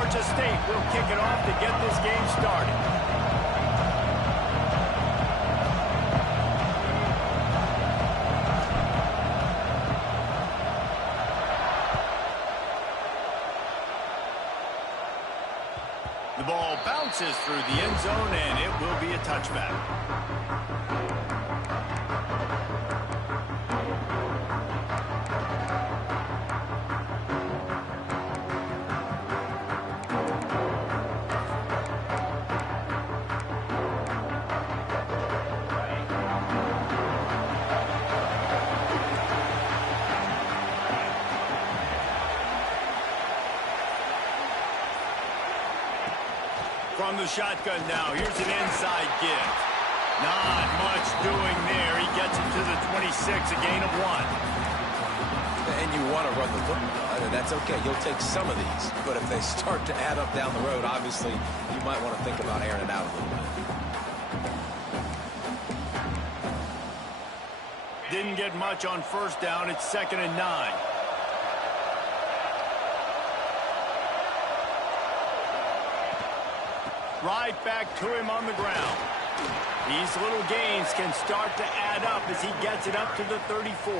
Georgia State will kick it off to get this game started. The ball bounces through the end zone, and it will be a touchback. From the shotgun now, here's an inside give. Not much doing there. He gets it to the 26, a gain of 1. And you want to run the football. That's okay. You'll take some of these. But if they start to add up down the road, obviously, you might want to think about airing it out a little bit. Didn't get much on first down. It's 2nd and 9. Right back to him on the ground. These little gains can start to add up as he gets it up to the 34.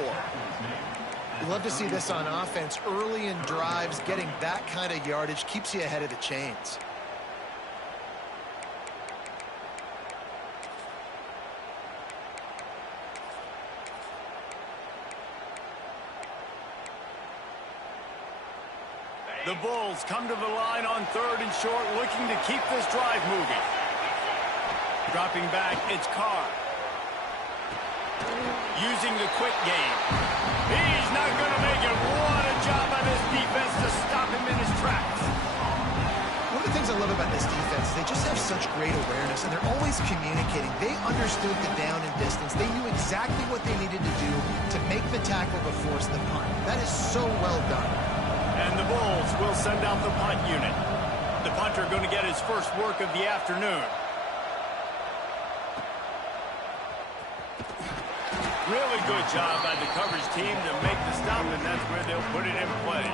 You love to see this on offense. Early in drives, getting that kind of yardage keeps you ahead of the chains. The Bulls come to the line on 3rd and short, looking to keep this drive moving. Dropping back, it's Carr. Using the quick game. He's not going to make it. What a job by this defense to stop him in his tracks. One of the things I love about this defense is they just have such great awareness, and they're always communicating. They understood the down and distance. They knew exactly what they needed to do to make the tackle to force the punt. That is so well done. And the Bulls will send out the punt unit. The punter going to get his first work of the afternoon. Really good job by the coverage team to make the stop, and that's where they'll put it in play.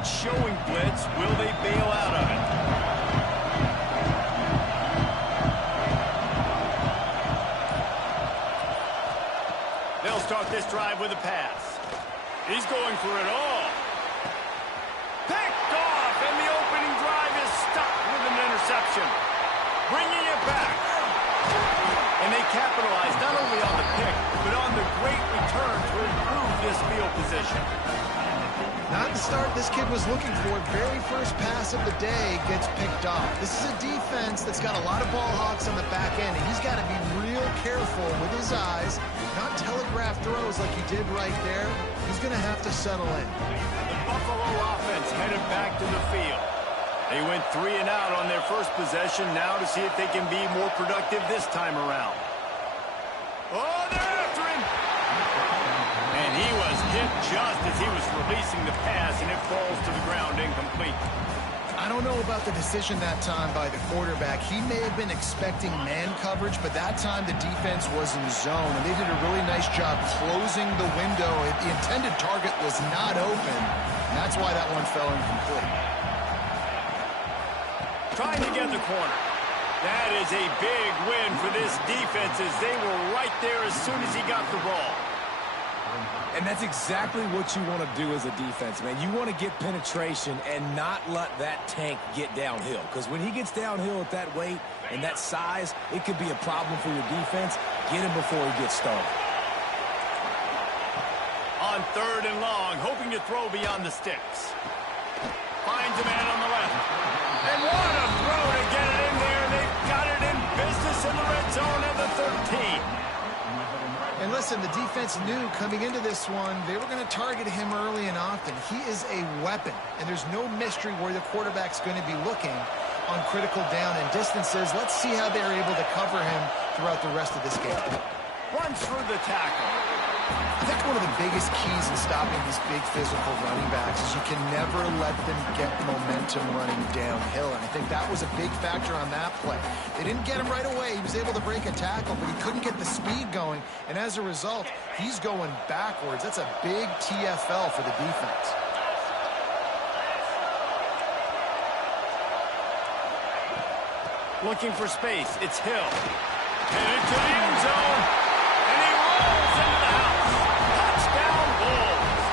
Showing blitz. Will they bail out of it? They'll start this drive with a pass. He's going for it all. Picked off, and the opening drive is stopped with an interception. Bringing it back. And they capitalize not only on the pick, but on the great return to improve this field position. Not the start this kid was looking for. Very first pass of the day gets picked off. This is a defense that's got a lot of ball hawks on the back end, and he's got to be real careful with his eyes, not telegraph throws like he did right there. He's going to have to settle in. The Buffalo offense headed back to the field. They went 3 and out on their first possession, now to see if they can be more productive this time around. Oh, they're after him! And he was hit just as he was releasing the pass, and it falls to the ground incomplete. I don't know about the decision that time by the quarterback. He may have been expecting man coverage, but that time the defense was in zone, and they did a really nice job closing the window. The intended target was not open, and that's why that one fell incomplete. Trying to get the corner. That is a big win for this defense, as they were right there as soon as he got the ball. And that's exactly what you want to do as a defense, man. You want to get penetration and not let that tank get downhill. Because when he gets downhill at that weight and that size, it could be a problem for your defense. Get him before he gets started. On 3rd and long, hoping to throw beyond the sticks. Finds a man on the left. And what a throw to get it in there. They've got it in business in the red zone at the 13. And listen, the defense knew coming into this one, they were going to target him early and often. He is a weapon, and there's no mystery where the quarterback's going to be looking on critical down and distances. Let's see how they're able to cover him throughout the rest of this game. Runs through the tackle. I think one of the biggest keys in stopping these big physical running backs is you can never let them get momentum running downhill. And I think that was a big factor on that play. They didn't get him right away. He was able to break a tackle, but he couldn't get the speed going. And as a result, he's going backwards. That's a big TFL for the defense. Looking for space. It's Hill. Headed to the end zone. And he rolls into the house. Touchdown, Bulls.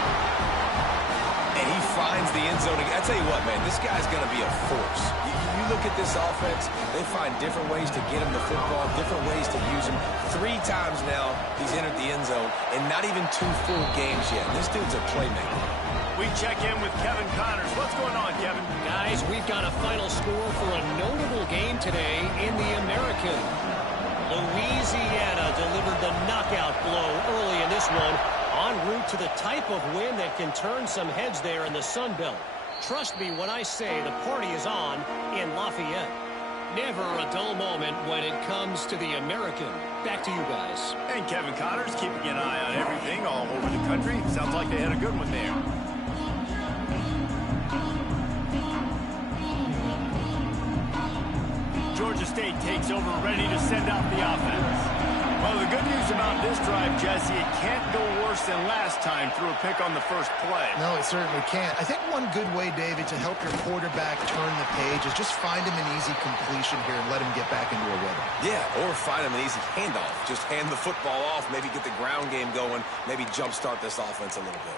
And he finds the end zone. I tell you what, man, this guy's going to be a force. You look at this offense, they find different ways to get him the football, different ways to use him. 3 times now he's entered the end zone, and not even 2 full games yet. This dude's a playmaker. We check in with Kevin Connors. What's going on, Kevin? Guys, we've got a final score for a notable game today in the American. Louisiana delivered the knockout blow early in this one, en route to the type of win that can turn some heads there in the Sun Belt. Trust me when I say the party is on in Lafayette. Never a dull moment when it comes to the American. Back to you guys. And Kevin Connors keeping an eye on everything all over the country. Sounds like they had a good one there. Georgia State takes over, ready to send out the offense. Well, the good news about this drive, Jesse, it can't go worse than last time through a pick on the first play. No, it certainly can't. I think one good way, David, to help your quarterback turn the page is just find him an easy completion here and let him get back into a rhythm. Yeah, or find him an easy handoff. Just hand the football off, maybe get the ground game going, maybe jumpstart this offense a little bit.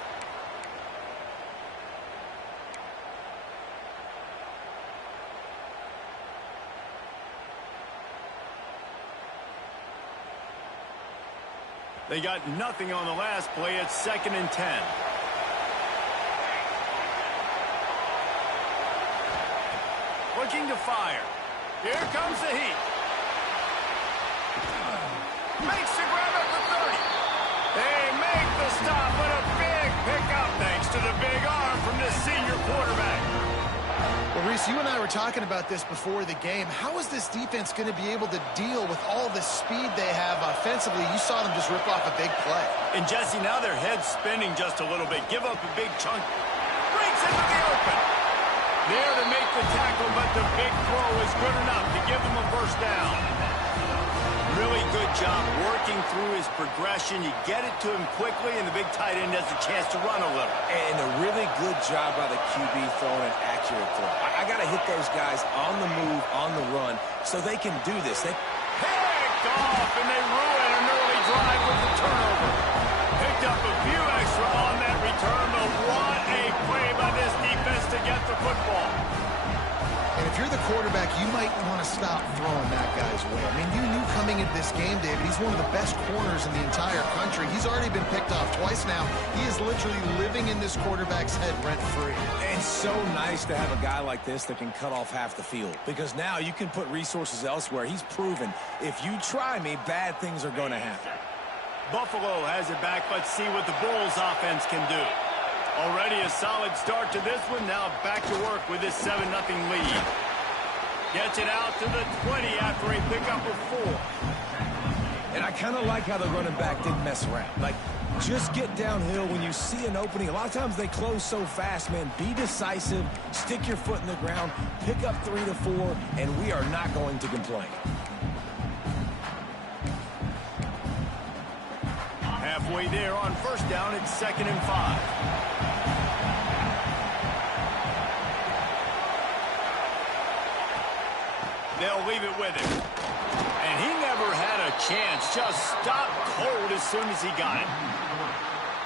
They got nothing on the last play. It's 2nd and 10. Looking to fire. Here comes the heat. Makes the grab at the 30. They make the stop, but a big pickup thanks to the big arm from this senior quarterback. Well, Reese, you and I were talking about this before the game. How is this defense going to be able to deal with all the speed they have offensively? You saw them just rip off a big play. And Jesse, now their head's spinning just a little bit. Give up a big chunk. Breaks into the open. There to make the tackle, but the big throw is good enough to give them a first down. Really good job working through his progression. You get it to him quickly, and the big tight end has a chance to run a little. And a really good job by the QB throwing an accurate throw. I got to hit those guys on the move, on the run, so they can do this. They picked off, and they ruin an early drive with the turnover. Picked up a few extra on that return, but what a play by this defense to get the football. And if you're the quarterback, you might want to stop throwing that guy's way. I mean, you knew coming into this game, David, he's one of the best corners in the entire country. He's already been picked off twice now. He is literally living in this quarterback's head rent-free. It's so nice to have a guy like this that can cut off half the field, because now you can put resources elsewhere. He's proven if you try me, bad things are going to happen. Buffalo has it back. Let's see what the Bulls offense can do. Already a solid start to this one. Now back to work with this 7-0 lead. Gets it out to the 20 after a pickup of 4. And I kind of like how the running back didn't mess around. Like, just get downhill when you see an opening. A lot of times they close so fast, man. Be decisive, stick your foot in the ground, pick up 3 to 4, and we are not going to complain. Halfway there on first down, it's 2nd and 5. They'll leave it with him. And he never had a chance. Just stopped cold as soon as he got it.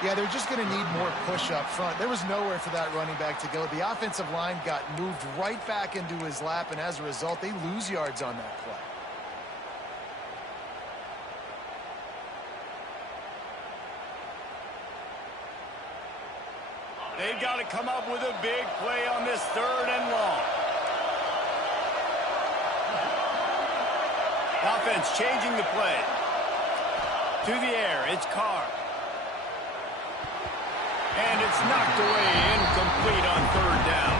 Yeah, they're just going to need more push up front. There was nowhere for that running back to go. The offensive line got moved right back into his lap, and as a result, they lose yards on that play. They've got to come up with a big play on this 3rd and long. Offense changing the play. To the air, it's Carr. And it's knocked away, incomplete on 3rd down.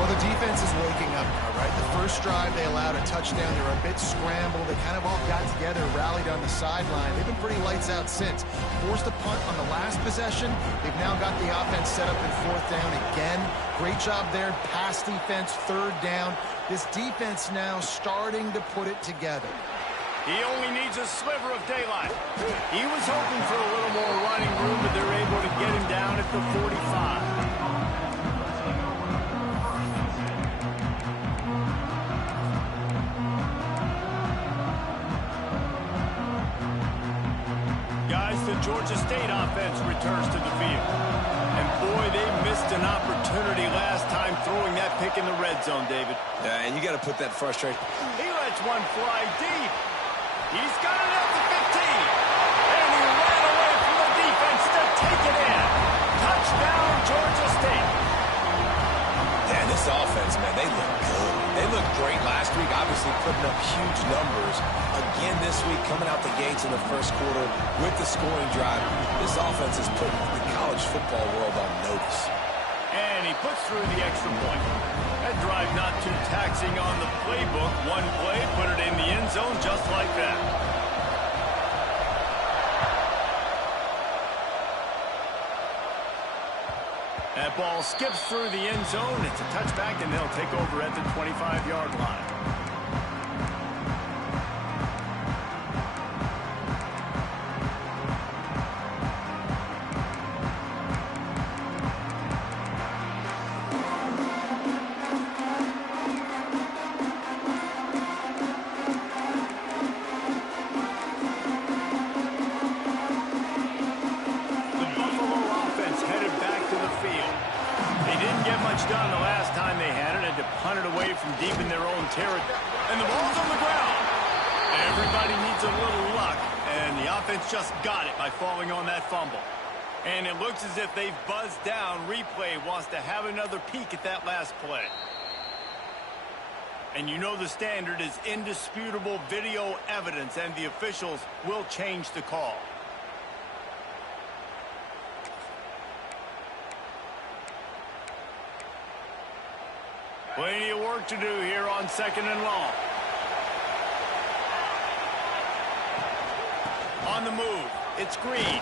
Well, the defense is waking up now, right? The first drive, they allowed a touchdown. They were a bit scrambled. They kind of all got together, rallied on the sideline. They've been pretty lights out since. Forced a punt on the last possession. They've now got the offense set up in fourth down again. Great job there. Pass defense, third down. This defense now starting to put it together. He only needs a sliver of daylight. He was hoping for a little more running room, but they're able to get him down at the 45. The Georgia State offense returns to the field. And boy, they missed an opportunity last time throwing that pick in the red zone, David. Yeah, and you got to put that frustration. He lets one fly deep. He's got it at the 15. And he ran away from the defense to take it in. Touchdown, Georgia State. Yeah, this offense, man, they look good. They looked great last week, obviously putting up huge numbers. Again this week, coming out the gates in the first quarter with the scoring drive. This offense is putting the college football world on notice. And he puts through the extra point. That drive not too taxing on the playbook. One play, put it in the end zone just like that. That ball skips through the end zone. It's a touchback, and they'll take over at the 25-yard line. Done the last time they had it, had to punt it away from deep in their own territory. And the ball's on the ground. Everybody needs a little luck, and the offense just got it by falling on that fumble. And it looks as if they've buzzed down. Replay wants to have another peek at that last play. And you know the standard is indisputable video evidence, and the officials will change the call. Plenty of work to do here on second and long. On the move, it's Green.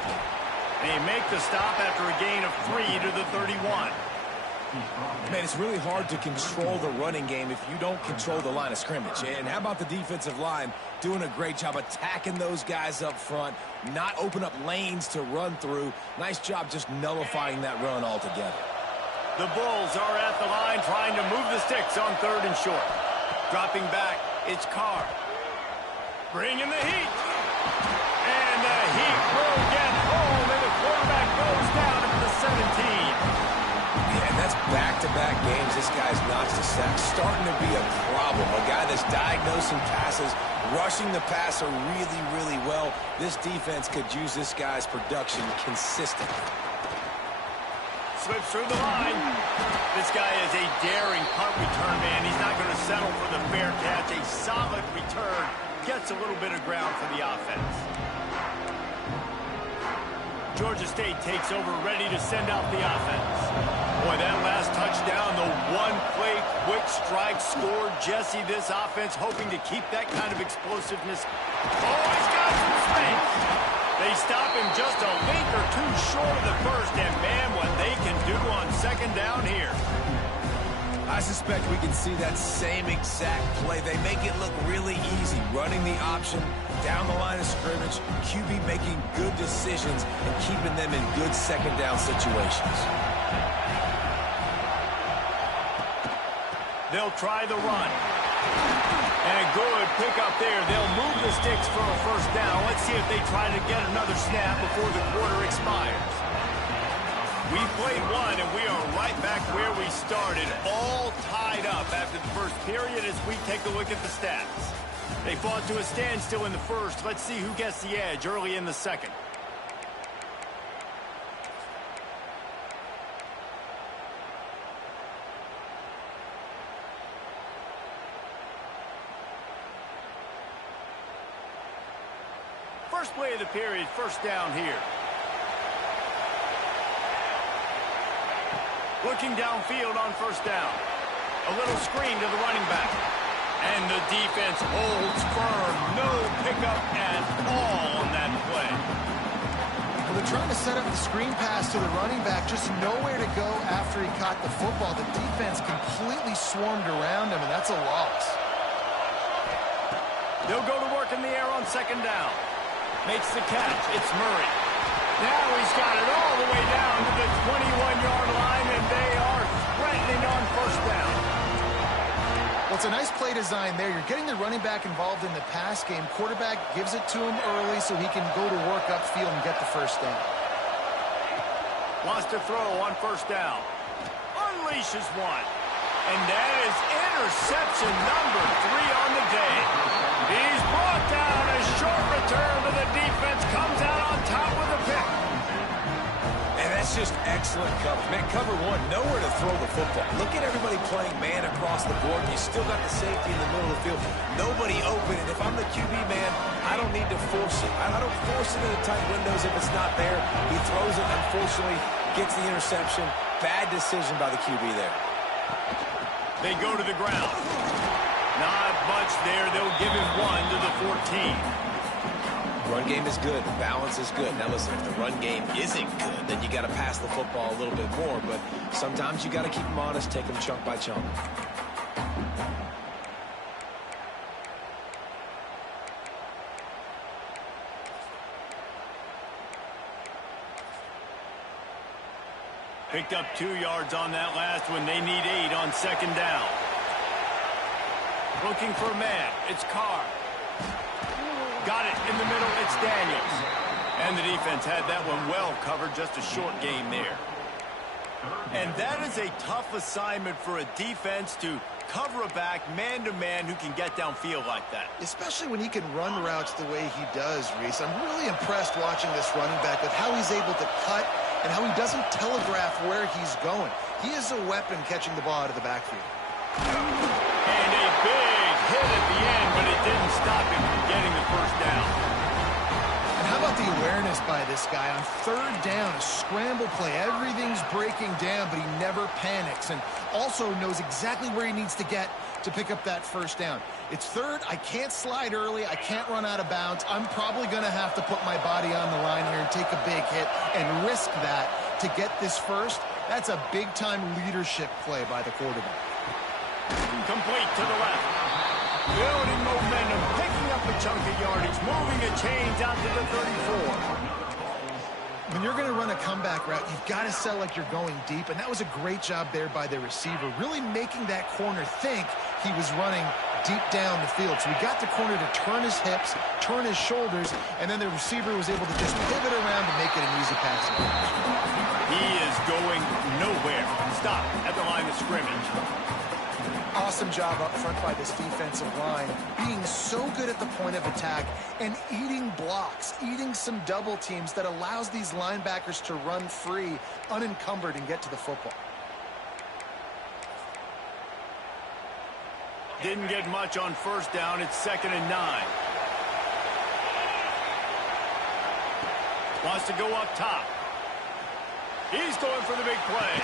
They make the stop after a gain of 3 to the 31. Man, it's really hard to control the running game if you don't control the line of scrimmage. And how about the defensive line doing a great job attacking those guys up front, not open up lanes to run through. Nice job just nullifying that run altogether. The Bulls are at the line trying to move the sticks on third and short. Dropping back, it's Carr. Bringing the heat. And the heat will get home, and the quarterback goes down at the 17. Yeah, and that's back-to-back games. This guy's notched a sack. Starting to be a problem. A guy that's diagnosing passes, rushing the passer really, really well. This defense could use this guy's production consistently. Slips through the line. This guy is a daring punt return man. He's not going to settle for the fair catch. A solid return. Gets a little bit of ground for the offense. Georgia State takes over, ready to send out the offense. Boy, that last touchdown, the one-play quick strike scored. Jesse, this offense hoping to keep that kind of explosiveness. Oh, he's got some space. They stop him just a link or two short of the first, and man, what they can do on second down here. I suspect we can see that same exact play. They make it look really easy, running the option down the line of scrimmage, QB making good decisions and keeping them in good second down situations. They'll try the run. And a good pickup there. They'll move the sticks for a first down. Let's see if they try to get another snap before the quarter expires. We've played one, and we are right back where we started, all tied up after the first period as we take a look at the stats. They fought to a standstill in the first. Let's see who gets the edge early in the second. First play of the period, first down here. Looking downfield on first down. A little screen to the running back. And the defense holds firm. No pickup at all on that play. Well, they're trying to set up the screen pass to the running back. Just nowhere to go after he caught the football. The defense completely swarmed around him, and that's a loss. They'll go to work in the air on second down. Makes the catch. It's Murray. Now he's got it all the way down to the 21-yard line, and they are threatening on first down. Well, it's a nice play design there. You're getting the running back involved in the pass game. Quarterback gives it to him early so he can go to work upfield and get the first down. Wants to throw on first down. Unleashes one. And that is interception number 3 on the day. He's brought down. A short return to the defense. Comes out on top with a pick. And that's just excellent coverage. Man, cover one, nowhere to throw the football. Look at everybody playing man across the board. You still got the safety in the middle of the field. Nobody open. And if I'm the QB, man, I don't need to force it. I don't force it into tight windows if it's not there. He throws it, unfortunately, gets the interception. Bad decision by the QB there. They go to the ground. Not much there. They'll give him 1 to the 14. Run game is good. Balance is good. Now, listen, if the run game isn't good, then you got to pass the football a little bit more. But sometimes you got to keep them honest, take them chunk by chunk. Picked up 2 yards on that last one. They need 8 on second down. Looking for a man. It's Carr. Got it in the middle. It's Daniels. And the defense had that one well covered. Just a short game there. And that is a tough assignment for a defense to cover a back man-to-man who can get downfield like that. Especially when he can run routes the way he does, Reese. I'm really impressed watching this running back with how he's able to cut and how he doesn't telegraph where he's going. He is a weapon catching the ball out of the backfield. And a big hit at the end, but it didn't stop him from getting the first down. And how about the awareness by this guy on third down, a scramble play. Everything's breaking down, but he never panics and also knows exactly where he needs to get to pick up that first down. It's third. I can't slide early. I can't run out of bounds. I'm probably going to have to put my body on the line here and take a big hit and risk that to get this first. That's a big-time leadership play by the quarterback. Complete to the left. Building momentum, picking up a chunk of yardage, moving the chains out to the 34. When you're going to run a comeback route, you've got to sell like you're going deep, and that was a great job there by the receiver, really making that corner think he was running deep down the field. So he got the corner to turn his hips, turn his shoulders, and then the receiver was able to just pivot around and make it an easy pass. He is going nowhere. Stop at the line of scrimmage. Awesome job up front by this defensive line, being so good at the point of attack and eating blocks, eating some double teams that allows these linebackers to run free, unencumbered, and get to the football. Didn't get much on first down. It's 2nd and 9. Wants to go up top. He's going for the big play.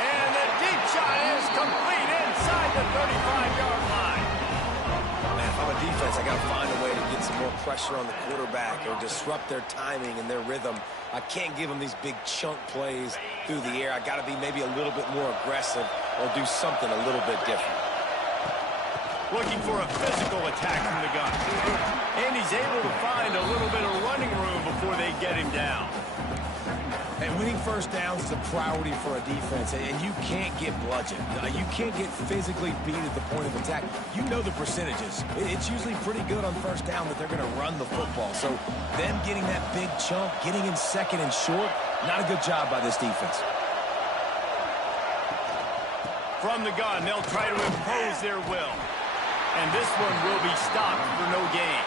And the deep shot is complete inside the 35-yard line. Man, if I'm a defense, I got to find a way to get some more pressure on the quarterback or disrupt their timing and their rhythm. I can't give them these big chunk plays through the air. I got to be maybe a little bit more aggressive or do something a little bit different. Looking for a physical attack from the gun. And he's able to find a little bit of running room before they get him down. And winning first downs is a priority for a defense, and you can't get bludgeoned. You can't get physically beat at the point of attack. You know the percentages. It's usually pretty good on first down that they're going to run the football. So them getting that big chunk, getting in second and short, not a good job by this defense. From the gun, they'll try to impose their will. And this one will be stopped for no gain.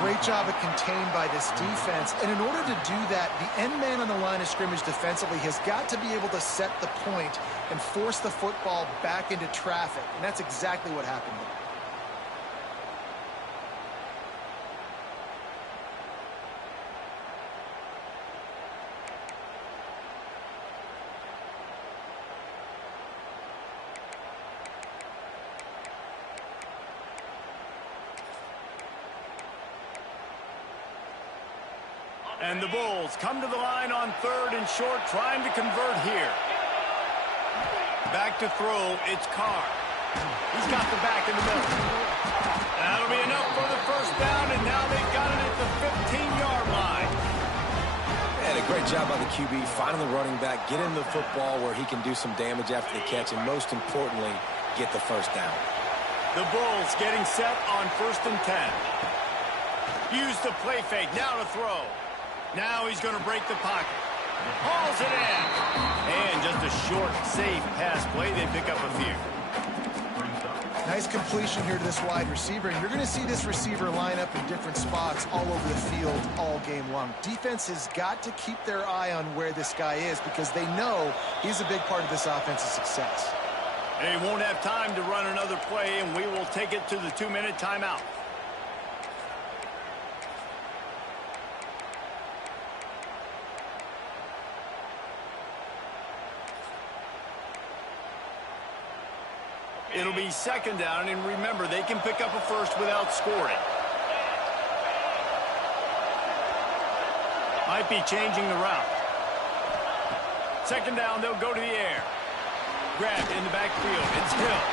Great job at contained by this defense. And in order to do that, the end man on the line of scrimmage defensively has got to be able to set the point and force the football back into traffic. And that's exactly what happened there. And the Bulls come to the line on 3rd and short, trying to convert here. Back to throw, it's Carr. He's got the back in the middle. That'll be enough for the first down, and now they've got it at the 15-yard line. And a great job by the QB, finding the running back, getting the football where he can do some damage after the catch, and most importantly, get the first down. The Bulls getting set on 1st and 10. Use the play fake, now to throw. Now he's going to break the pocket. Hauls it in. And just a short, safe pass play. They pick up a few. Nice completion here to this wide receiver. And you're going to see this receiver line up in different spots all over the field all game long. Defense has got to keep their eye on where this guy is because they know he's a big part of this offense's success. They won't have time to run another play, and we will take it to the 2-minute timeout. It'll be 2nd down, and remember, they can pick up a first without scoring. Might be changing the route. 2nd down, they'll go to the air. Grabbed in the backfield. It's Hill.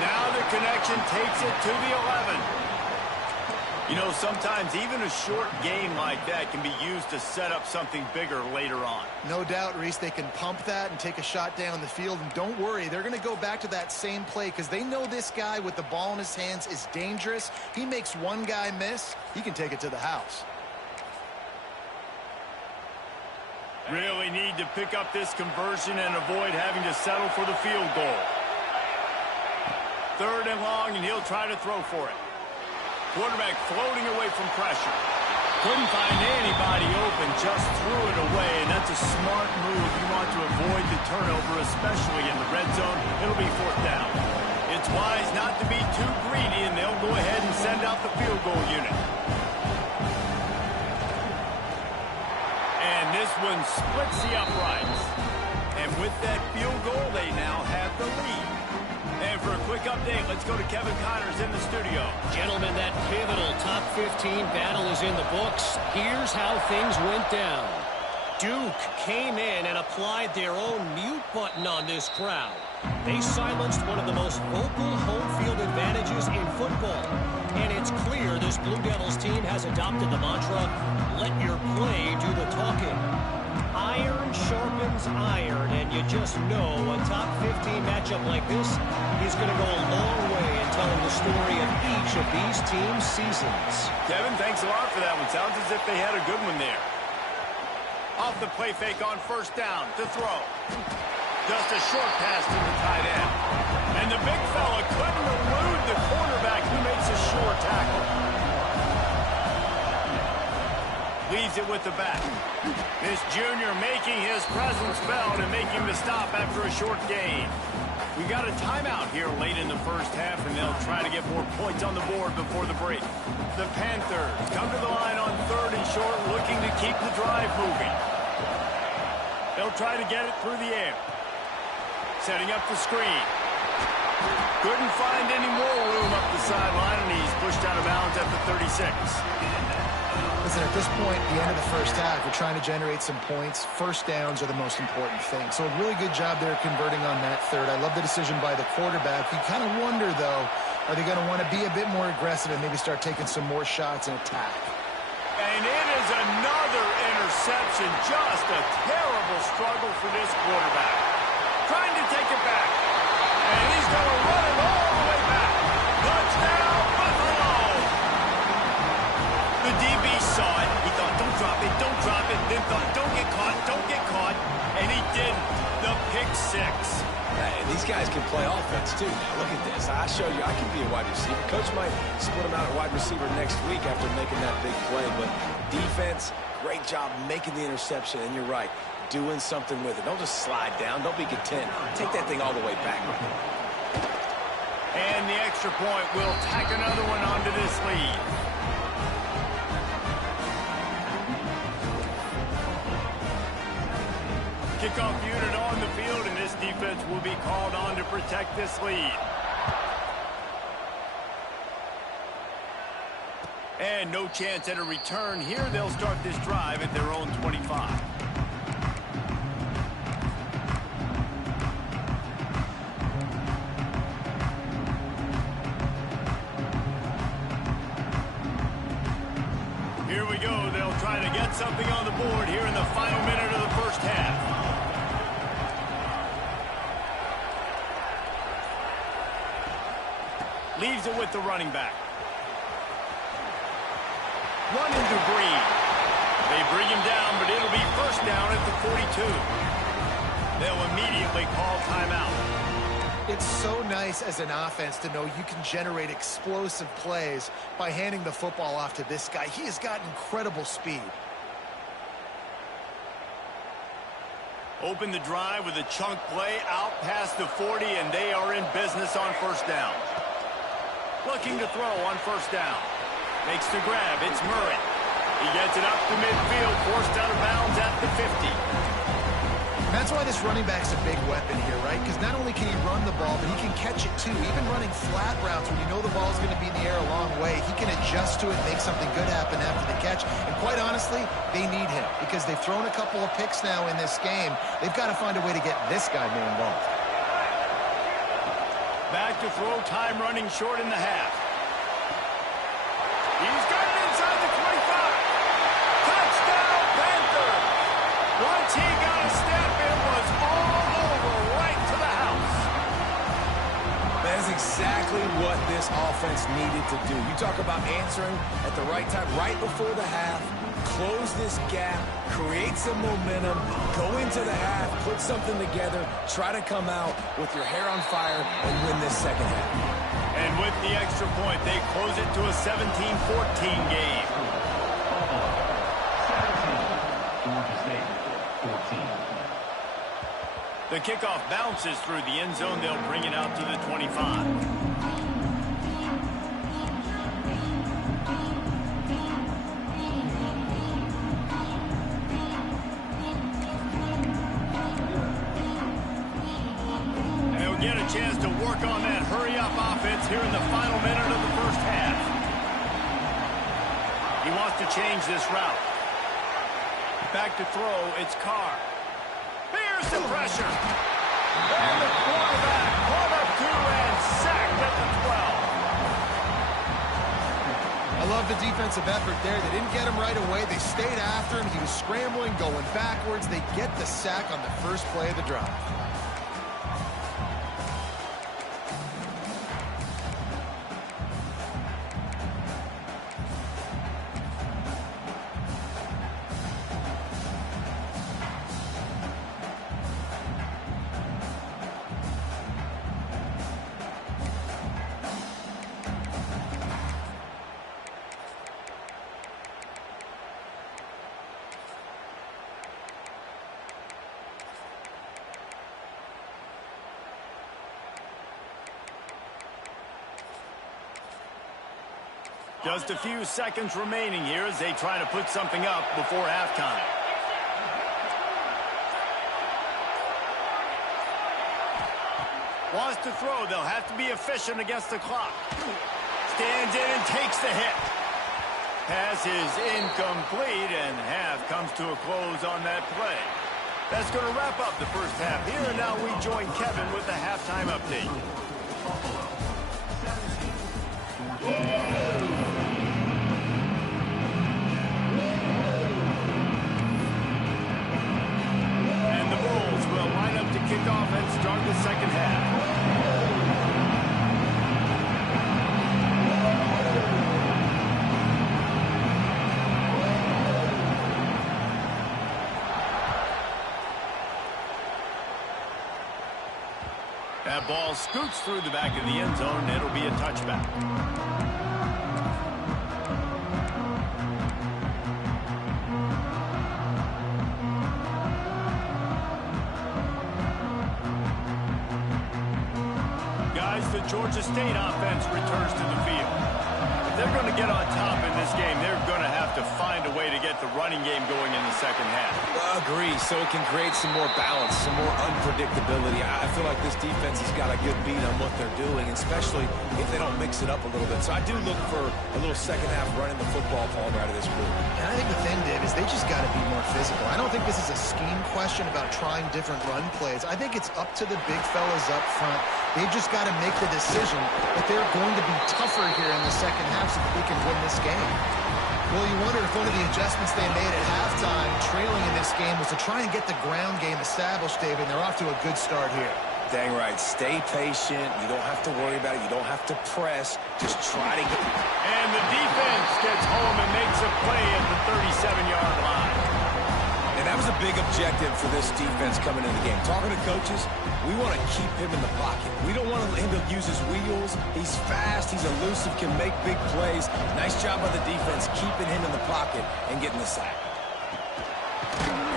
Now the connection takes it to the 11. You know, sometimes even a short game like that can be used to set up something bigger later on. No doubt, Reese, they can pump that and take a shot down the field. And don't worry, they're going to go back to that same play because they know this guy with the ball in his hands is dangerous. He makes one guy miss, he can take it to the house. Really need to pick up this conversion and avoid having to settle for the field goal. 3rd and long, and he'll try to throw for it. Quarterback floating away from pressure. Couldn't find anybody open, just threw it away, and that's a smart move. You want to avoid the turnover, especially in the red zone. It'll be 4th down. It's wise not to be too greedy, and they'll go ahead and send out the field goal unit. And this one splits the uprights. And with that field goal, they now have the lead. And for a quick update, let's go to Kevin Connors in the studio. Gentlemen, that pivotal top 15 battle is in the books. Here's how things went down. Duke came in and applied their own mute button on this crowd. They silenced one of the most vocal home field advantages in football. And it's clear this Blue Devils team has adopted the mantra, let your play do the talking. Iron sharpens iron, and you just know a top 15 matchup like this is going to go a long way in telling the story of each of these teams' seasons. Kevin, thanks a lot for that one. Sounds as if they had a good one there. Off the play fake on 1st down to throw. Just a short pass to the tight end. And the big fella couldn't elude the cornerback who makes a sure tackle. Leaves it with the back. This junior making his presence felt and making the stop after a short gain. We got a timeout here late in the first half, and they'll try to get more points on the board before the break. The Panthers come to the line on 3rd and short, looking to keep the drive moving. They'll try to get it through the air. Setting up the screen. Couldn't find any more room up the sideline, and he's pushed out of bounds at the 36. Listen, at this point, the end of the first half, we're trying to generate some points. First downs are the most important thing. So a really good job there converting on that 3rd. I love the decision by the quarterback. You kind of wonder, though, are they going to want to be a bit more aggressive and maybe start taking some more shots and attack? And it is another interception. Just a terrible struggle for this quarterback. Trying to take it back. And he's going to run it all the way back. Touchdown, Buffalo! The DB saw it. He thought, don't drop it, don't drop it. Then thought, don't get caught, don't get caught. And he didn't. The pick 6. Hey, these guys can play offense, too. Now, look at this. I show you I can be a wide receiver. Coach might split him out at wide receiver next week after making that big play. But defense, great job making the interception. And you're right, doing something with it. Don't just slide down. Don't be content. Take that thing all the way back. And the extra point will tack another one onto this lead. Kickoff unit on the field, and this defense will be called on to protect this lead. And no chance at a return here. They'll start this drive at their own 25. Here we go. They'll try to get something on the board here in the final minute of the first half. Leaves it with the running back. Running debris. They bring him down, but it'll be first down at the 42. They'll immediately call timeout. It's so nice as an offense to know you can generate explosive plays by handing the football off to this guy. He has got incredible speed. Open the drive with a chunk play out past the 40, and they are in business on first down. Looking to throw on first down. Makes the grab. It's Murray. He gets it up to midfield, forced out of bounds at the 50. That's why this running back's a big weapon here, right? Because not only can he run the ball, but he can catch it too. Even running flat routes when you know the ball's going to be in the air a long way, he can adjust to it, make something good happen after the catch. And quite honestly, they need him because they've thrown a couple of picks now in this game. They've got to find a way to get this guy more involved. Back to throw, time running short in the half. He's got it inside the 25. Touchdown, Panthers! Once he got a step, it was all over right to the house. That is exactly what this offense needed to do. You talk about answering at the right time, right before the half, close this gap, create some momentum, go into the half, put something together, try to come out with your hair on fire and win this second half. And with the extra point, they close it to a 17-14 game. The kickoff bounces through the end zone. They'll bring it out to the 25. Get a chance to work on that hurry-up offense here in the final minute of the first half. He wants to change this route. Back to throw, it's Carr. Here's the pressure. And the quarterback caught up to and sacked at the 12. I love the defensive effort there. They didn't get him right away. They stayed after him. He was scrambling, going backwards. They get the sack on the first play of the drive. Just a few seconds remaining here as they try to put something up before halftime. Wants to throw. They'll have to be efficient against the clock. Stands in and takes the hit. Pass is incomplete, and half comes to a close on that play. That's going to wrap up the first half here, and now we join Kevin with the halftime update. And the Bulls will line up to kick off and start the second half. That ball scoots through the back of the end zone, and it'll be a touchback. Guys, the Georgia State offense returns to the field. If they're going to get on top in this game, they're going to have to to find a way to get the running game going in the second half. Agree, so it can create some more balance, some more unpredictability. I feel like this defense has got a good beat on what they're doing, especially if they don't mix it up a little bit. So I do look for a little second half running the football ball out of this group. And I think the thing, Dave, is they just got to be more physical. I don't think this is a scheme question about trying different run plays. I think it's up to the big fellas up front. They've just got to make the decision that they're going to be tougher here in the second half so that they can win this game. Well, you wonder if one of the adjustments they made at halftime, trailing in this game, was to try and get the ground game established, David, and they're off to a good start here. Dang right. Stay patient. You don't have to worry about it. You don't have to press. Just try to get... And the defense gets home and makes a play at the 37-yard line. And that was a big objective for this defense coming into the game. Talking to coaches, we want to keep him in the pocket. We don't want him to use his wheels. He's fast. He's elusive, can make big plays. Nice job by the defense keeping him in the pocket and getting the sack.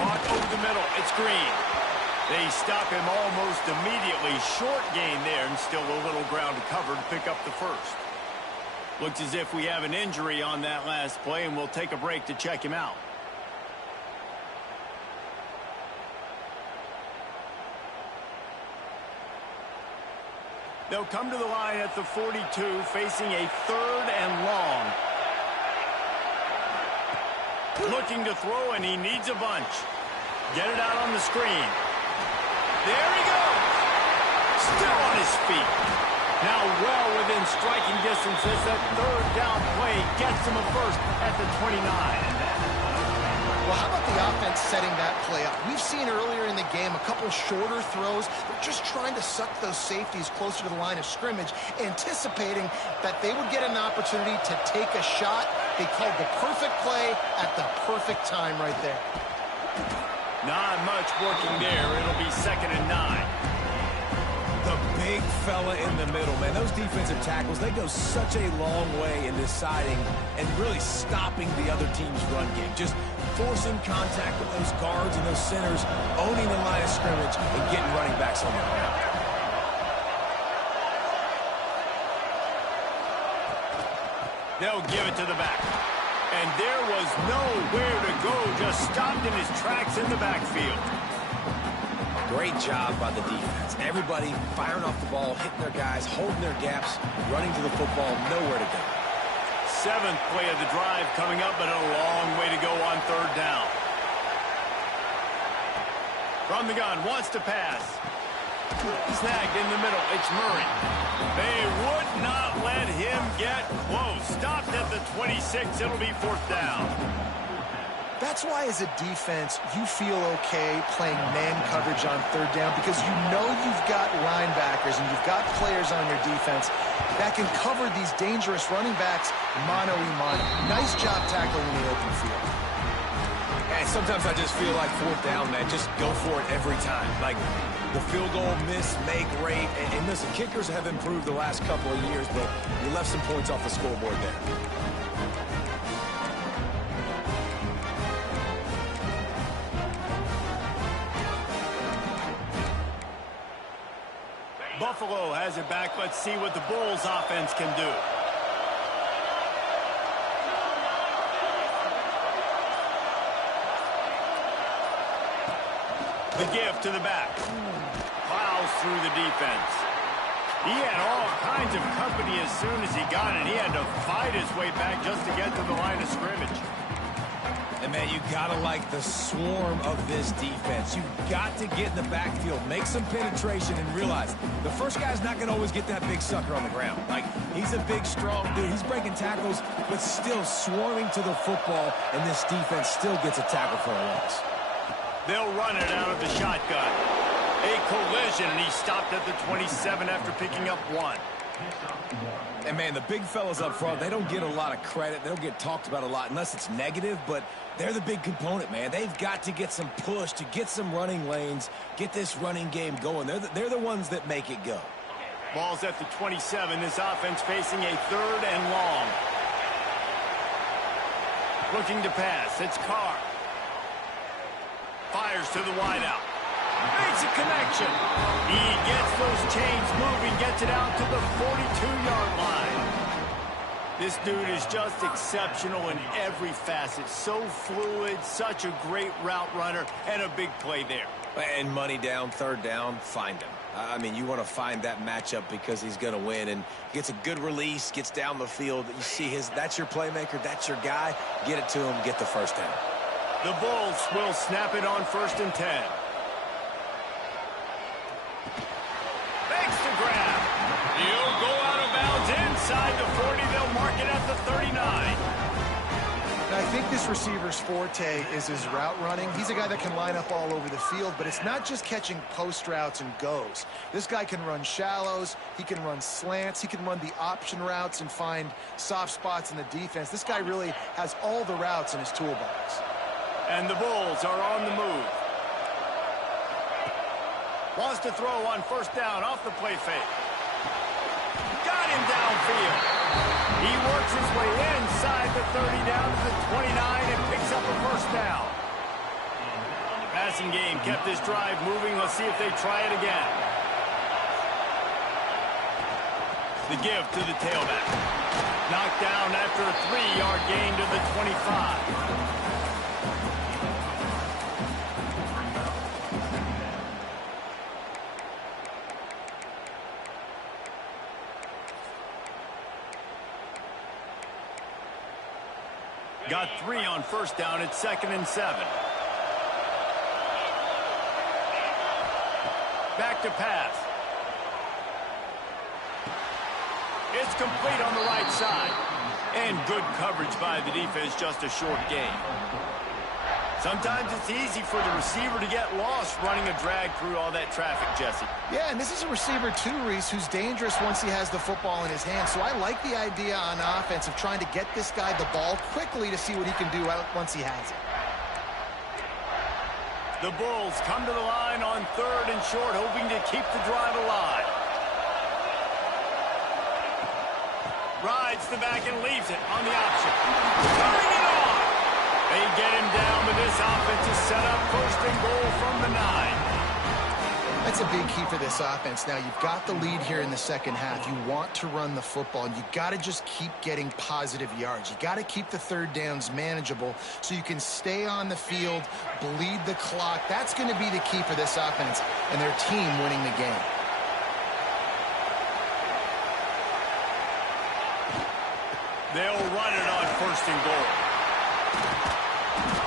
Caught over the middle. It's Green. They stop him almost immediately. Short gain there, and still a little ground to cover to pick up the first. Looks as if we have an injury on that last play, and we'll take a break to check him out. They'll come to the line at the 42, facing a 3rd and long. Looking to throw, and he needs a bunch. Get it out on the screen. There he goes. Still on his feet. Now well within striking distance as that 3rd down play gets him a first at the 29. Well, how about the offense setting that play up? We've seen earlier in the game a couple shorter throws. They're just trying to suck those safeties closer to the line of scrimmage, anticipating that they would get an opportunity to take a shot. They called the perfect play at the perfect time right there. Not much working there. It'll be 2nd and 9. The big fella in the middle, man. Those defensive tackles, they go such a long way in deciding and really stopping the other team's run game. Just forcing contact with those guards and those centers, owning the line of scrimmage, and getting running backs on the ground. They'll give it to the back. And there was nowhere to go, just stopped in his tracks in the backfield. Great job by the defense. Everybody firing off the ball, hitting their guys, holding their gaps, running to the football, nowhere to go. 7th play of the drive coming up, but a long way to go on 3rd down. From the gun, wants to pass. Snagged in the middle, it's Murray. They would not let him get close. Stopped at the 26, it'll be 4th down. That's why, as a defense, you feel okay playing man coverage on 3rd down, because you know you've got linebackers and you've got players on your defense that can cover these dangerous running backs mano-a-mano. Nice job tackling in the open field. And sometimes I just feel like 4th down, man, just go for it every time. Like the field goal miss, make rate. And listen, kickers have improved the last couple of years, but you left some points off the scoreboard there. Buffalo has it back. Let's see what the Bulls offense can do. The give to the back. Plows through the defense. He had all kinds of company as soon as he got it. He had to fight his way back just to get to the line of scrimmage. And, man, you got to like the swarm of this defense. You've got to get in the backfield, make some penetration, and realize the first guy's not going to always get that big sucker on the ground. Like, he's a big, strong dude. He's breaking tackles, but still swarming to the football, and this defense still gets a tackle for a loss. They'll run it out of the shotgun. A collision, and he stopped at the 27 after picking up 1. And, man, the big fellas up front, they don't get a lot of credit. They don't get talked about a lot unless it's negative, but they're the big component, man. They've got to get some push, to get some running lanes, get this running game going. They're the ones that make it go. Ball's at the 27. This offense facing a 3rd and long. Looking to pass. It's Carr. Fires to the wideout. Makes a connection. He gets those chains moving, gets it out to the 42-yard line. This dude is just exceptional in every facet. So fluid, such a great route runner, and a big play there. And money down, third down, find him. I mean, you want to find that matchup because he's going to win. And gets a good release, gets down the field. You see that's your playmaker, that's your guy. Get it to him, get the first down. The Bulls will snap it on 1st and 10. Fakes the grab. He'll go out of bounds inside the 40. They'll mark it at the 39. I think this receiver's forte is his route running. He's a guy that can line up all over the field, but it's not just catching post routes and goes. This guy can run shallows, he can run slants, he can run the option routes and find soft spots in the defense. This guy really has all the routes in his toolbox. And the Bulls are on the move. Wants to throw on 1st down off the play fake. Got him downfield. He works his way inside the 30 down to the 29 and picks up a 1st down. Passing game kept this drive moving. Let's see if they try it again. The give to the tailback. Knocked down after a 3-yard gain to the 25. Got 3 on 1st down at 2nd and 7. Back to pass. It's complete on the right side. And good coverage by the defense, just a short gain. Sometimes it's easy for the receiver to get lost running a drag through all that traffic, Jesse. Yeah, and this is a receiver too, Reese, who's dangerous once he has the football in his hands. So I like the idea on offense of trying to get this guy the ball quickly to see what he can do once he has it. The Bulls come to the line on 3rd and short, hoping to keep the drive alive. Rides the back and leaves it on the option. Turning it on! They get him down, but this offense is set up 1st and goal from the 9. That's a big key for this offense. Now, you've got the lead here in the second half. You want to run the football, and you got to just keep getting positive yards. You got to keep the 3rd downs manageable so you can stay on the field, bleed the clock. That's going to be the key for this offense and their team winning the game. They'll run it on 1st and goal.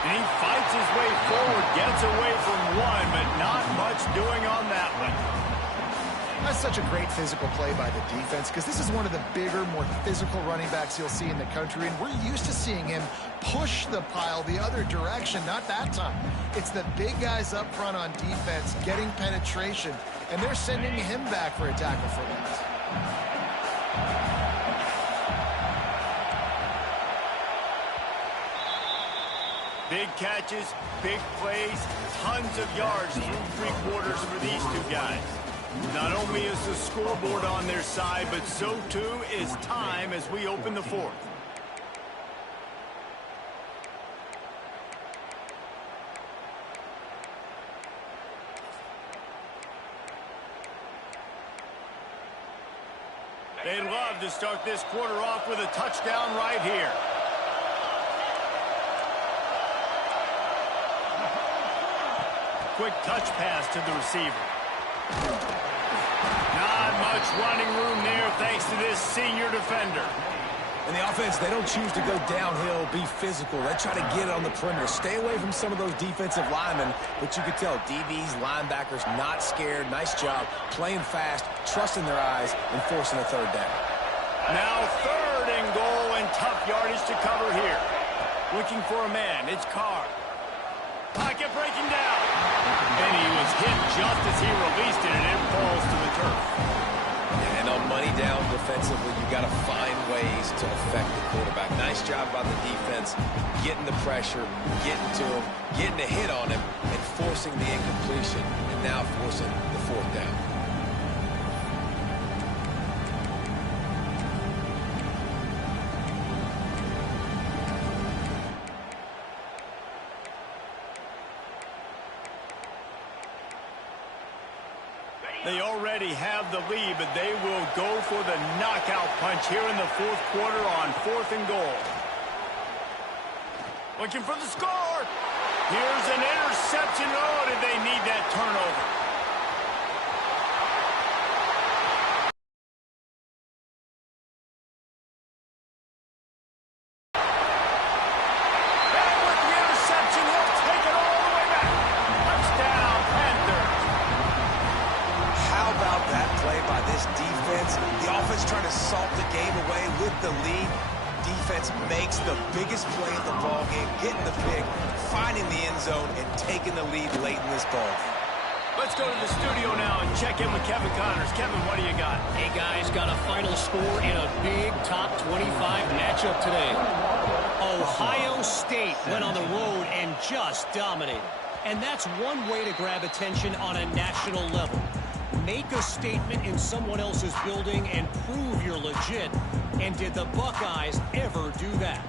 And he fights his way forward, gets away from one, but not much doing on that one. That's such a great physical play by the defense because this is one of the bigger, more physical running backs you'll see in the country, and we're used to seeing him push the pile the other direction. Not that time. It's the big guys up front on defense getting penetration, and they're sending him back for a tackle for loss. Big catches, big plays, tons of yards through 3 quarters for these 2 guys. Not only is the scoreboard on their side, but so too is time as we open the 4th. They'd love to start this quarter off with a touchdown right here. Quick touch pass to the receiver. Not much running room there thanks to this senior defender. And the offense, they don't choose to go downhill, be physical. They try to get it on the perimeter. Stay away from some of those defensive linemen. But you can tell DBs, linebackers, not scared. Nice job playing fast, trusting their eyes, and forcing a 3rd down. Now 3rd and goal and tough yardage to cover here. Looking for a man. It's Carr. Pocket breaking down. And he was hit just as he released it, and it falls to the turf. Yeah, and on money down defensively, you got to find ways to affect the quarterback. Nice job by the defense, getting the pressure, getting to him, getting a hit on him, and forcing the incompletion, and now forcing the 4th down. They already have the lead, but they will go for the knockout punch here in the fourth quarter on 4th and goal. Looking for the score. Here's an interception. Oh, did they need that turnover? And with the interception, he'll take it all the way back. Touchdown, Panthers. How about that play by this defense? The offense trying to salt the game away with the lead. Defense makes the biggest play in the ball game, getting the pick, finding the end zone, and taking the lead late in this ball game. Let's go to the studio now and check in with Kevin Connors. Kevin, what do you got? Hey, guys, got a final score in a big top 25 matchup today. Ohio State went on the road and just dominated. And that's one way to grab attention on a national level. Make a statement in someone else's building and prove you're legit. And did the Buckeyes ever do that?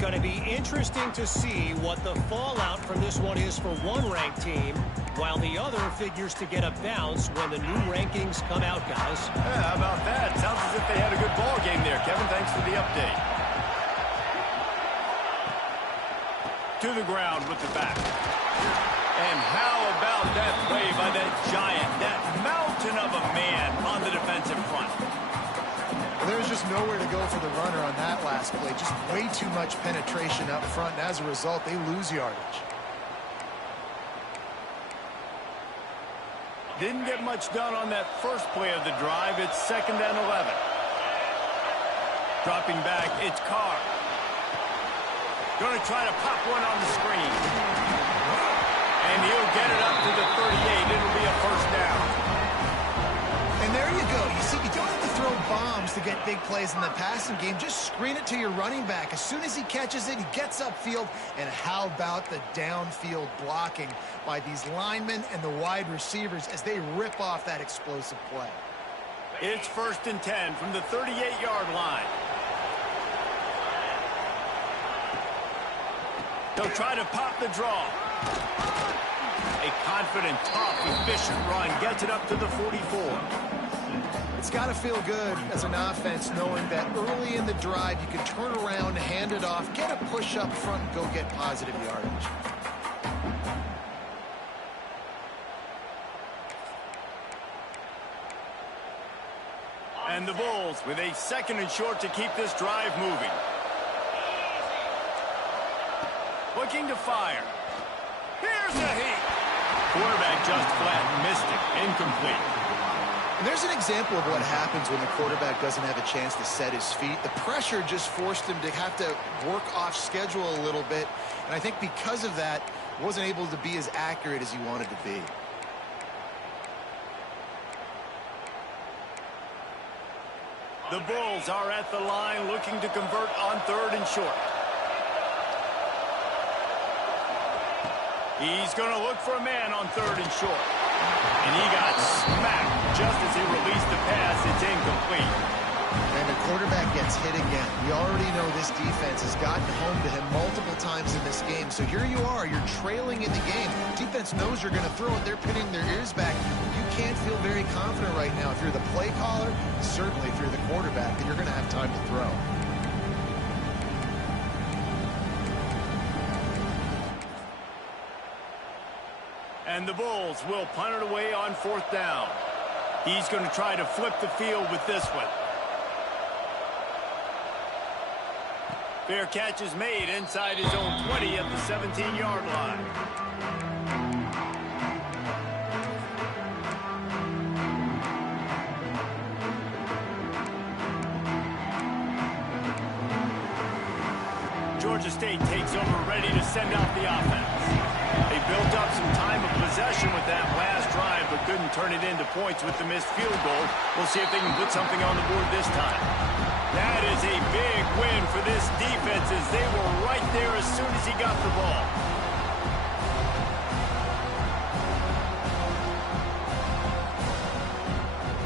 Going to be interesting to see what the fallout from this one is for one ranked team, while the other figures to get a bounce when the new rankings come out, guys. Yeah, how about that? Sounds as if they had a good ball game there. Kevin, thanks for the update. To the ground with the back. And how about that play by that giant, that mountain of a man on the defensive front? There's just nowhere to go for the runner on that last play. Just way too much penetration up front, and as a result, they lose yardage. Didn't get much done on that first play of the drive. It's 2nd and 11. Dropping back, it's Carr. Going to try to pop one on the screen. And he'll get it up to the 38. It'll be a first down. And there you go. You see, you don't have to throw bombs to get big plays in the passing game. Just screen it to your running back. As soon as he catches it, he gets upfield. And how about the downfield blocking by these linemen and the wide receivers as they rip off that explosive play? It's 1st and 10 from the 38-yard line. They'll try to pop the draw. A confident, tough, efficient run gets it up to the 44. It's got to feel good as an offense knowing that early in the drive you can turn around, hand it off, get a push up front, and go get positive yardage. And the Bulls with a 2nd and short to keep this drive moving. Looking to fire. Here's the heat. Quarterback just flat missed it. Incomplete. And there's an example of what happens when the quarterback doesn't have a chance to set his feet. The pressure just forced him to have to work off schedule a little bit. And I think because of that, wasn't able to be as accurate as he wanted to be. The Bulls are at the line looking to convert on 3rd and short. He's going to look for a man on 3rd and short. And he got smacked just as he released the pass. It's incomplete. And the quarterback gets hit again. We already know this defense has gotten home to him multiple times in this game. So here you are. You're trailing in the game. Defense knows you're going to throw it. They're pinning their ears back. You can't feel very confident right now. If you're the play caller, certainly if you're the quarterback, then you're going to have time to throw. And the Bulls will punt it away on 4th down. He's going to try to flip the field with this one. Fair catch is made inside his own 20 at the 17-yard line. Georgia State takes over, ready to send out the offense. They built up some time of possession with that last drive, but couldn't turn it into points with the missed field goal. We'll see if they can put something on the board this time. That is a big win for this defense as they were right there as soon as he got the ball.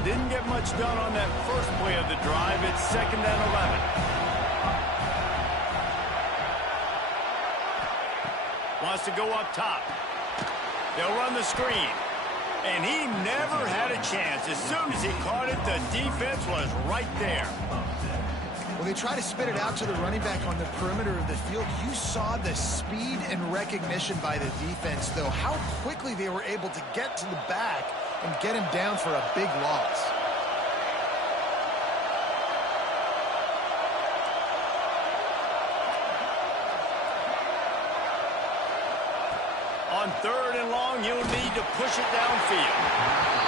Didn't get much done on that first play of the drive. It's 2nd and 11. Wants to go up top. They'll run the screen. And he never had a chance. As soon as he caught it, the defense was right there. Well, they try to spit it out to the running back on the perimeter of the field. You saw the speed and recognition by the defense, though, how quickly they were able to get to the back and get him down for a big loss. On 3rd and long, you'll need to push it downfield.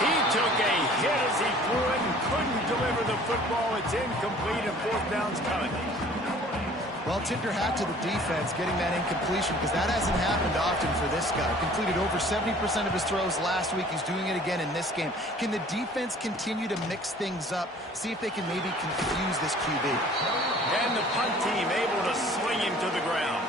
He took a hit as he threw it and couldn't deliver the football. It's incomplete and 4th down's coming. Well, tip your hat to the defense getting that incompletion, because that hasn't happened often for this guy. Completed over 70% of his throws last week. He's doing it again in this game. Can the defense continue to mix things up? See if they can maybe confuse this QB. And the punt team able to sling him to the ground.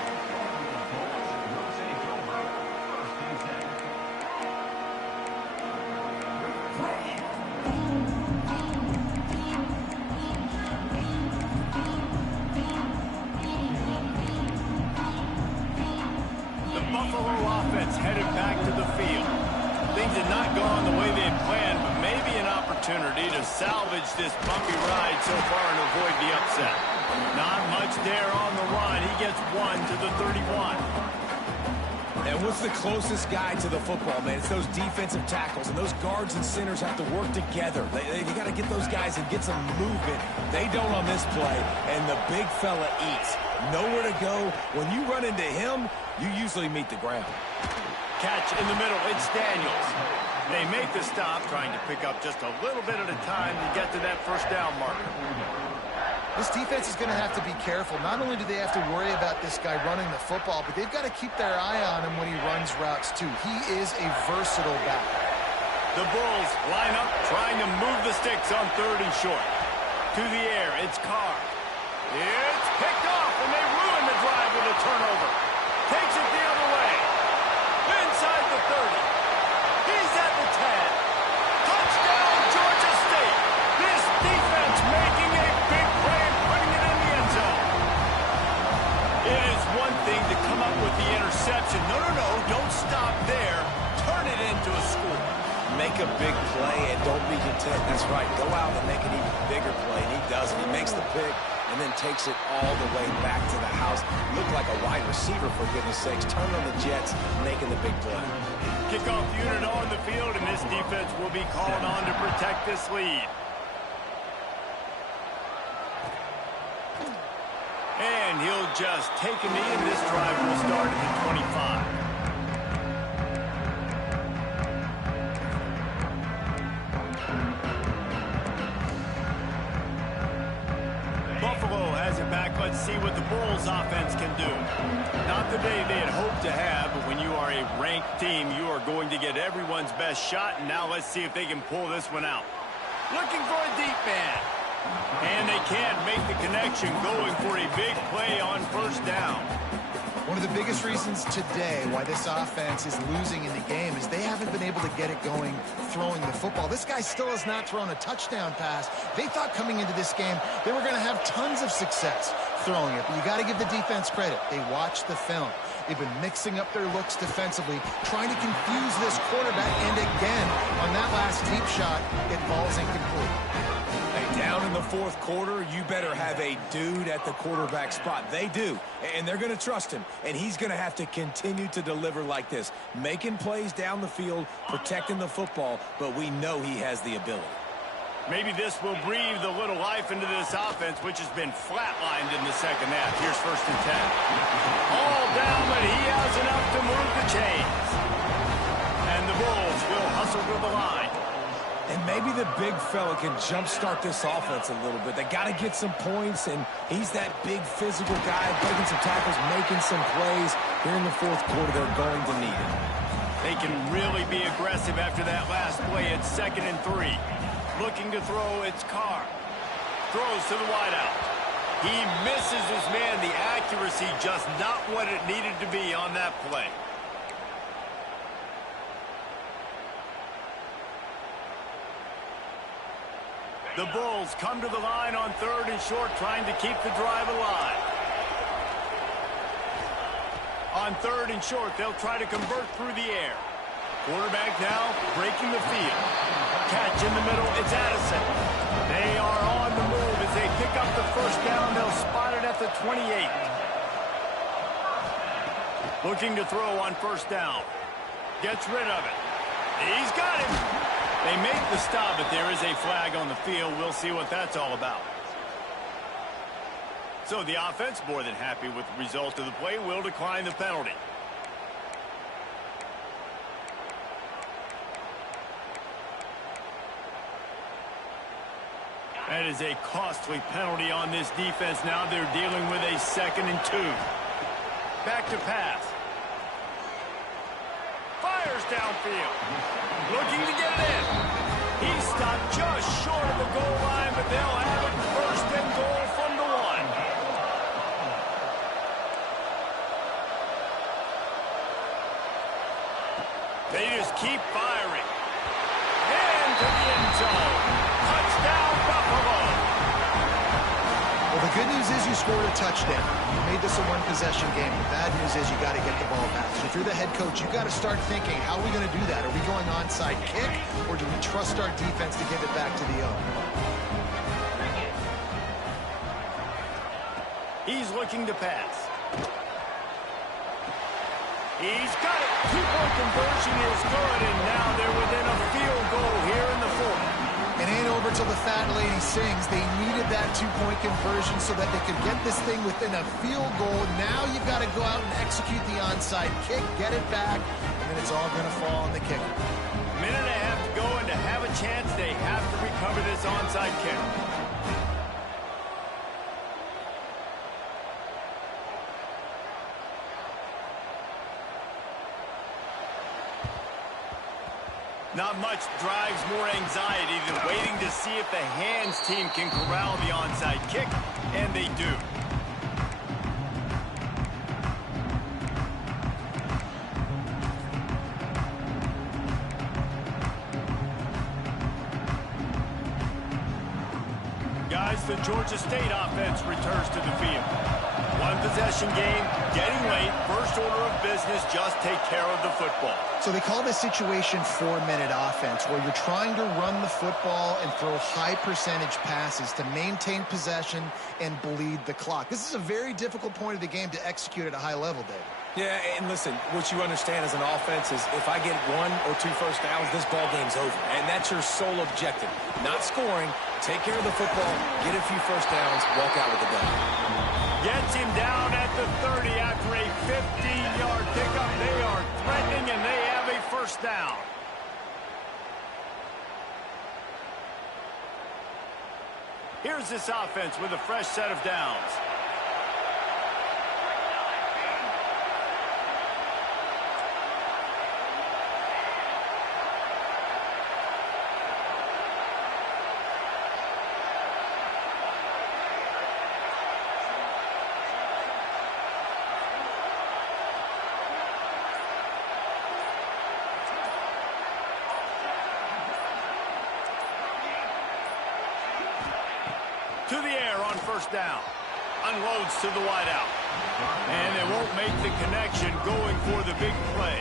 Headed back to the field. Things had not gone the way they had planned, but maybe an opportunity to salvage this bumpy ride so far and avoid the upset. Not much there on the run. He gets 1 to the 31. And what's the closest guy to the football, man? It's those defensive tackles, and those guards and centers have to work together. They got to get those guys and get some movement. They don't on this play, and the big fella eats. Nowhere to go. When you run into him, you usually meet the ground. Catch in the middle. It's Daniels. They make the stop, trying to pick up just a little bit at a time to get to that 1st down marker. This defense is going to have to be careful. Not only do they have to worry about this guy running the football, but they've got to keep their eye on him when he runs routes, too. He is a versatile back. The Bulls line up, trying to move the sticks on 3rd and short. To the air, it's Carr. It's picked off, and they ruin the drive with a turnover. Takes it the other way. Inside the 30. He's at the 10. Touchdown, Georgia State. This defense making a big play and putting it in the end zone. It is one thing to come up with the interception. No, don't stop there. Turn it into a score. Make a big play and don't be content. That's right. Go out and make an even bigger play. And he does it. He makes the pick and then takes it all the way back to the house. Looked like a wide receiver, for goodness sakes. Turn on the Jets, making the big play. Kickoff unit on the field, and this defense will be called on to protect this lead. And he'll just take a knee, and this drive will start at the 25. Buffalo has it back. Let's see what the Bulls offense can do. Not the day they had hoped to have, but when you are a ranked team, you are going to get everyone's best shot. And now let's see if they can pull this one out. Looking for a deep man. And they can't make the connection, going for a big play on 1st down. One of the biggest reasons today why this offense is losing in the game is they haven't been able to get it going throwing the football. This guy still has not thrown a touchdown pass. They thought coming into this game they were going to have tons of success throwing it, but you got to give the defense credit. They watched the film. They've been mixing up their looks defensively, trying to confuse this quarterback, and again, on that last deep shot, it falls incomplete. Down in the 4th quarter, you better have a dude at the quarterback spot. They do, and they're going to trust him, and he's going to have to continue to deliver like this, making plays down the field, protecting the football, but we know he has the ability. Maybe this will breathe a little life into this offense, which has been flatlined in the 2nd half. Here's 1st and 10. All down, but he has enough to move the chains. And the Bulls will hustle to the line. And maybe the big fella can jumpstart this offense a little bit. They got to get some points, and he's that big physical guy, breaking some tackles, making some plays. Here in the 4th quarter, they're going to need it. They can really be aggressive after that last play. It's 2nd and 3. Looking to throw, it's Carr. Throws to the wideout. He misses his man. The accuracy just not what it needed to be on that play. The Bulls come to the line on 3rd and short, trying to keep the drive alive. On 3rd and short, they'll try to convert through the air. Quarterback now breaking the field. Catch in the middle. It's Addison. They are on the move as they pick up the first down. They'll spot it at the 28. Looking to throw on first down. Gets rid of it. He's got it. They make the stop, but there is a flag on the field. We'll see what that's all about. So the offense, more than happy with the result of the play, will decline the penalty. That is a costly penalty on this defense. Now they're dealing with a 2nd and 2. Back to pass. Fires downfield. Looking to get it in. He stopped just short of the goal line, but they'll have it 1st and goal from the 1. They just keep firing. Into the end zone. Touchdown, Buffalo. Well, the good news is you scored a touchdown. You made this a one-possession game. The bad news is you got to get the ball back. So if you're the head coach, you got to start thinking, how are we going to do that? Are we going onside kick, or do we trust our defense to give it back to the O? He's looking to pass. He's got it. 2-point conversion is good, and now they're within a field goal here in the 4th. It ain't over till the fat lady sings. They needed that 2-point conversion so that they could get this thing within a field goal. Now you've got to go out and execute the onside kick, get it back, and then it's all going to fall on the kicker. A minute and a half to go, and to have a chance, they have to recover this onside kick. Not much drives more anxiety than waiting to see if the hands team can corral the onside kick, and they do. Guys, the Georgia State offense returns to the field. One-possession game, getting late, first order of business, just take care of the football. So they call this situation 4-minute offense, where you're trying to run the football and throw high-percentage passes to maintain possession and bleed the clock. This is a very difficult point of the game to execute at a high level, Dave. Yeah, and listen, what you understand as an offense is if I get 1 or 2 first downs, this ball game's over. And that's your sole objective. Not scoring, take care of the football, get a few first downs, walk out with the dub. Gets him down at the 30 after a 15-yard pickup. They are threatening, and they have a first down. Here's this offense with a fresh set of downs. To the air on first down. Unloads to the wideout. And they won't make the connection going for the big play.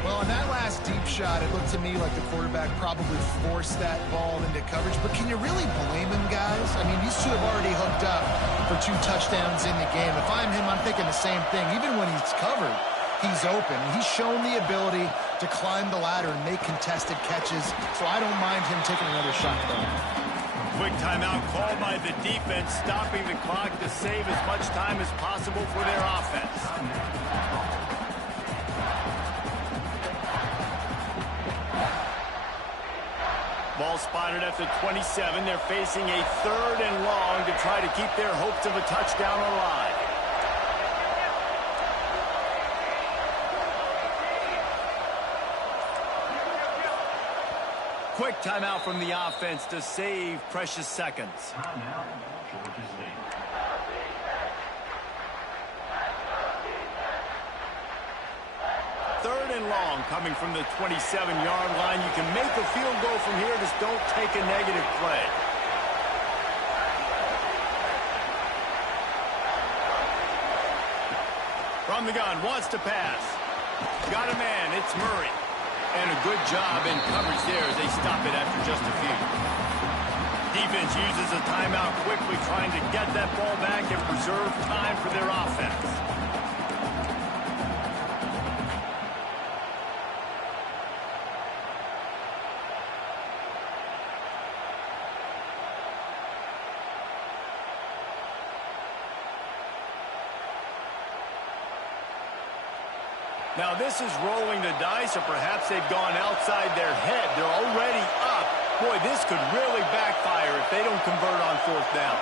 Well, in that last deep shot, it looked to me like the quarterback probably forced that ball into coverage. But can you really blame him, guys? I mean, these two have already hooked up for 2 touchdowns in the game. If I'm him, I'm thinking the same thing. Even when he's covered, he's open. He's shown the ability to climb the ladder and make contested catches. So I don't mind him taking another shot there. Quick timeout called by the defense, stopping the clock to save as much time as possible for their offense. Ball spotted at the 27. They're facing a 3rd and long to try to keep their hopes of a touchdown alive. Quick timeout from the offense to save precious seconds. Third and long coming from the 27-yard line. You can make a field goal from here, just don't take a negative play. From the gun, wants to pass. Got a man, it's Murray. And a good job in coverage there as they stop it after just a few. Defense uses a timeout quickly, trying to get that ball back and preserve time for their offense. Now this is rolling the dice, or perhaps they've gone outside their head. They're already up. Boy, this could really backfire if they don't convert on fourth down.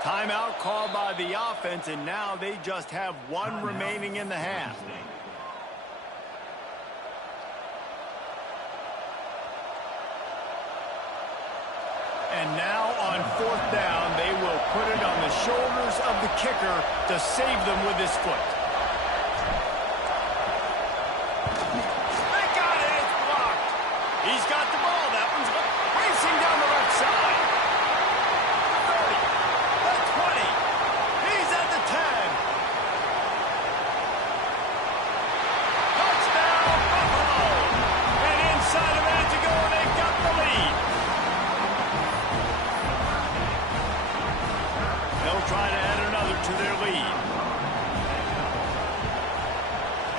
Timeout called by the offense, and now they just have one remaining in the half. And now on fourth down, they will put it on the shoulders of the kicker to save them with his foot. They got it. It's blocked. He's got the ball. That one's racing down the left side. 30. The 20. He's at the 10. Touchdown, Buffalo. And inside a minute to go, they've got the lead. They'll try to add another to their lead.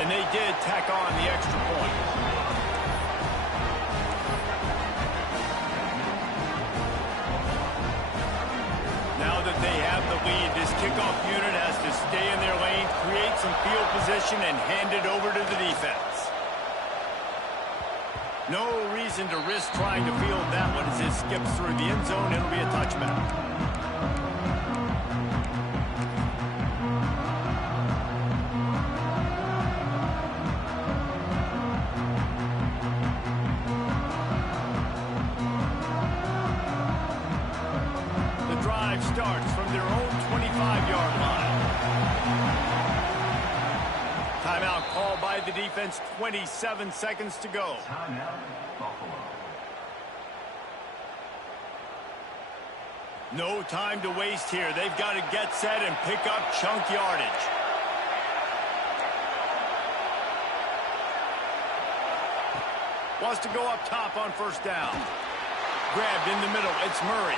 And they did tack on the extra point. Now that they have the lead, this kickoff unit has to stay in their lane, create some field position, and hand it over to the defense. No reason to risk trying to field that one as it skips through the end zone. It'll be a touchback. Starts from their own 25-yard line. Timeout called by the defense, 27 seconds to go. No time to waste here. They've got to get set and pick up chunk yardage. Wants to go up top on first down. Grabbed in the middle. It's Murray.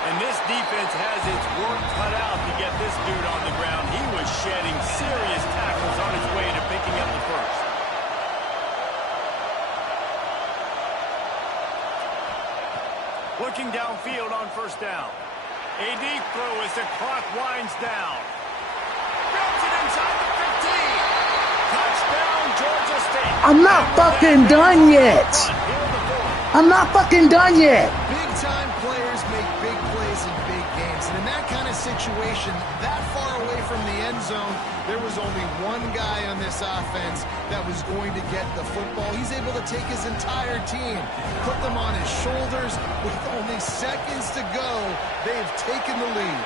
And this defense has its work cut out to get this dude on the ground. He was shedding serious tackles on his way to picking up the first. Looking downfield on first down. A deep throw as the clock winds down. Grabs it inside the 15. Touchdown, Georgia State. I'm not fucking done yet. I'm not fucking done yet. Big-time players make big plays in big games. And in that kind of situation, that far away from the end zone, there was only one guy on this offense that was going to get the football. He's able to take his entire team, put them on his shoulders. With only seconds to go, they've taken the lead.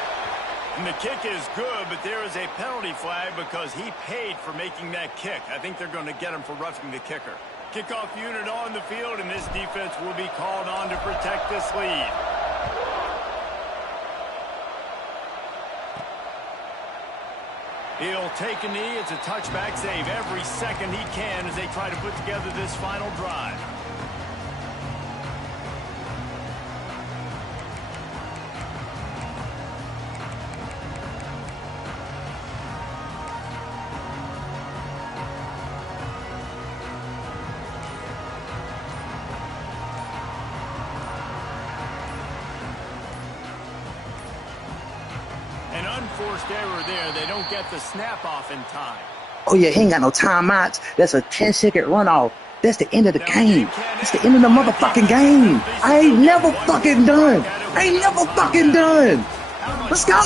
And the kick is good, but there is a penalty flag because he paid for making that kick. I think they're going to get him for roughing the kicker. Kickoff unit on the field, and this defense will be called on to protect this lead. He'll take a knee. It's a touchback save every second he can as they try to put together this final drive. An unforced error there. They don't get the snap off in time. Oh, yeah, he ain't got no timeouts. That's a 10-second runoff. That's the end of the game. That's the end of the motherfucking game. I ain't never fucking done. I ain't never fucking done. Let's go. I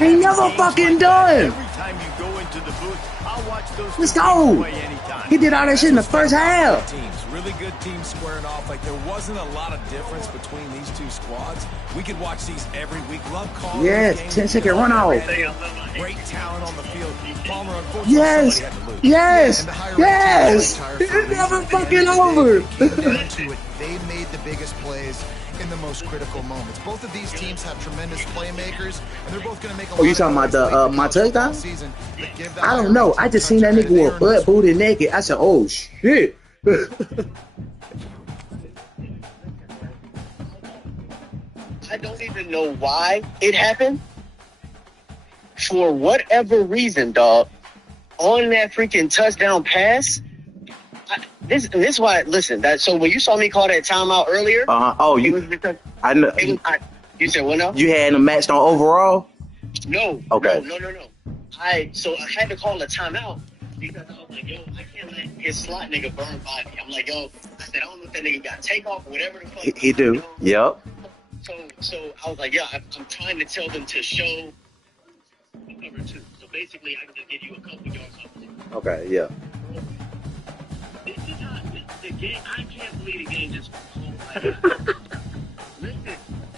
ain't never fucking done. Every time you go into to the booth. I'll watch those Let's two go. teams play anytime. He did all that shit in the first half. Teams, really good teams squaring off. Like, there wasn't a lot of difference between these two squads. We could watch these every week. Love calling. Yes, 10-second run off. Great talent on the field. Palmer, unfortunately, Yes, somebody had to lose. yes, Yeah, yes. It's never fucking over. They made the biggest plays in the most critical moments. Both of these teams have tremendous playmakers, and they're both going to make a lot you talking about the my touchdown? season. I don't know. I just seen that nigga with butt booty naked. I said, oh shit. I don't even know why it happened. For whatever reason, dog, on that freaking touchdown pass, this is why. Listen, so when you saw me call that timeout earlier, Oh, it you? was because I know. you said what now? You had him matched on overall. No. Okay. No. So I had to call a timeout because I was like, yo, I can't let his slot nigga burn by me. I'm like, yo, I said, I don't know if that nigga got takeoff or whatever the fuck. He do. Yep. So I was like, yeah, I'm trying to tell them to show cover two. So basically, I can just give you a couple yards off the field. Okay. Yeah. This is the game. I can't believe the game just.